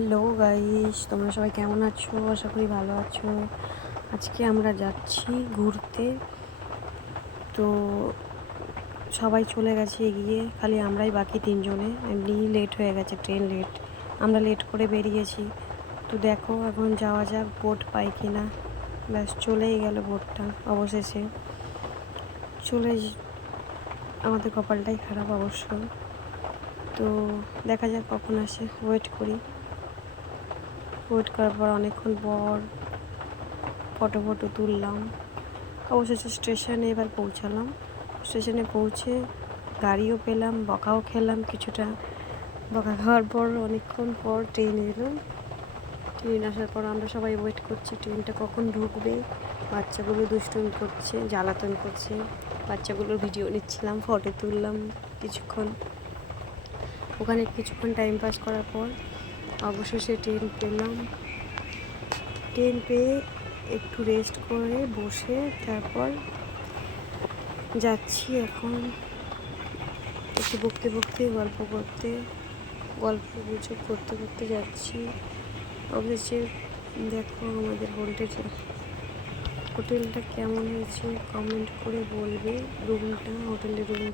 Hello guys, তোমরা সবাই কেমন আছো? আশা করি ভালো আছো। আজকে আমরা যাচ্ছি ঘুরতে। তো সবাই চলে গেছে এগিয়ে, খালি আমরাই বাকি তিনজনে। এমনি লেট হয়ে গেছে, ট্রেন লেট, আমরা লেট করে বেরিয়েছি। তো দেখো এখন যাওয়া যাক, বোট পাই কি না। ব্যাস চলেই গেল বোটটা অবশেষে। চলে আমাদের কপালটাই খারাপ অবশ্য। তো দেখা যাক কখন আসে, ওয়েট করার পর অনেকক্ষণ পর ফটো তুললাম। অবশেষে স্টেশনে এবার পৌঁছালাম। স্টেশনে পৌঁছে গাড়িও পেলাম, বকাও খেলাম কিছুটা। বকা খাওয়ার পর অনেকক্ষণ পর ট্রেন এলো। ট্রেন আসার পর আমরা সবাই ওয়েট করছি ট্রেনটা কখন ঢুকবে। বাচ্চাগুলো দুষ্টুমি করছে, জ্বালাতন করছে। বাচ্চাগুলোর ভিডিও নিচ্ছিলাম, ফটো তুললাম কিছুক্ষণ। ওখানে কিছুক্ষণ টাইম পাস করার পর অবশেষে ট্রেন পেলাম। ট্রেন পেয়ে একটু রেস্ট করে বসে তারপর যাচ্ছি এখন। একটু বকতে গল্প গুজব করতে যাচ্ছি। অবশ্যই দেখো আমাদের হোটেলটা কেমন হয়েছে কমেন্ট করে বলবে। হোটেলের রুম